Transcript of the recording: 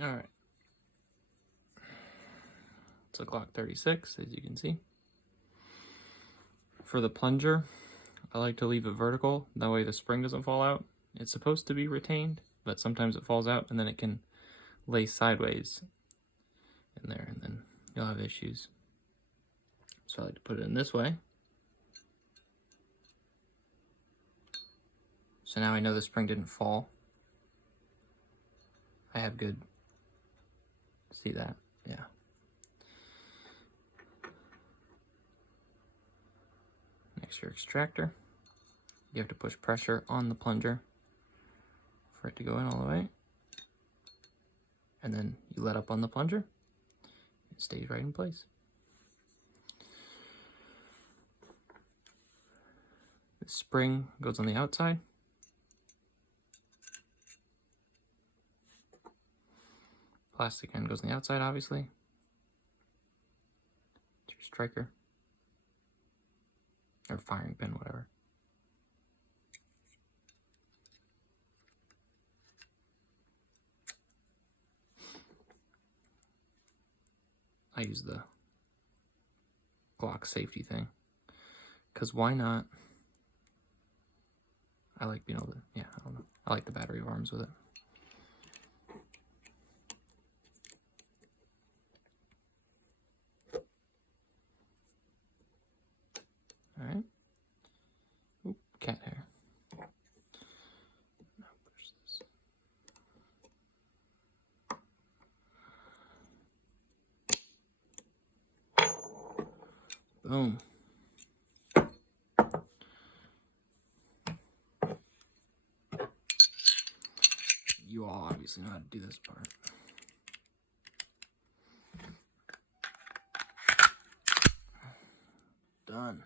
All right. It's a Glock 36, as you can see. For the plunger, I like to leave it vertical. That way the spring doesn't fall out. It's supposed to be retained, but sometimes it falls out and then it can lay sideways in there, and then you'll have issues. So I like to put it in this way. So now I know the spring didn't fall. I have good, see that? Yeah. Next, your extractor. You have to push pressure on the plunger for it to go in all the way. And then you let up on the plunger. It stays right in place. The spring goes on the outside. Plastic end goes on the outside, obviously. It's your striker. Or firing pin, whatever. I use the Glock safety thing. Because why not? I like being able to, yeah, I don't know. I like the battery of arms with it. Alright. Oop, cat hair. Now push this. Boom. You all obviously know how to do this part. Done.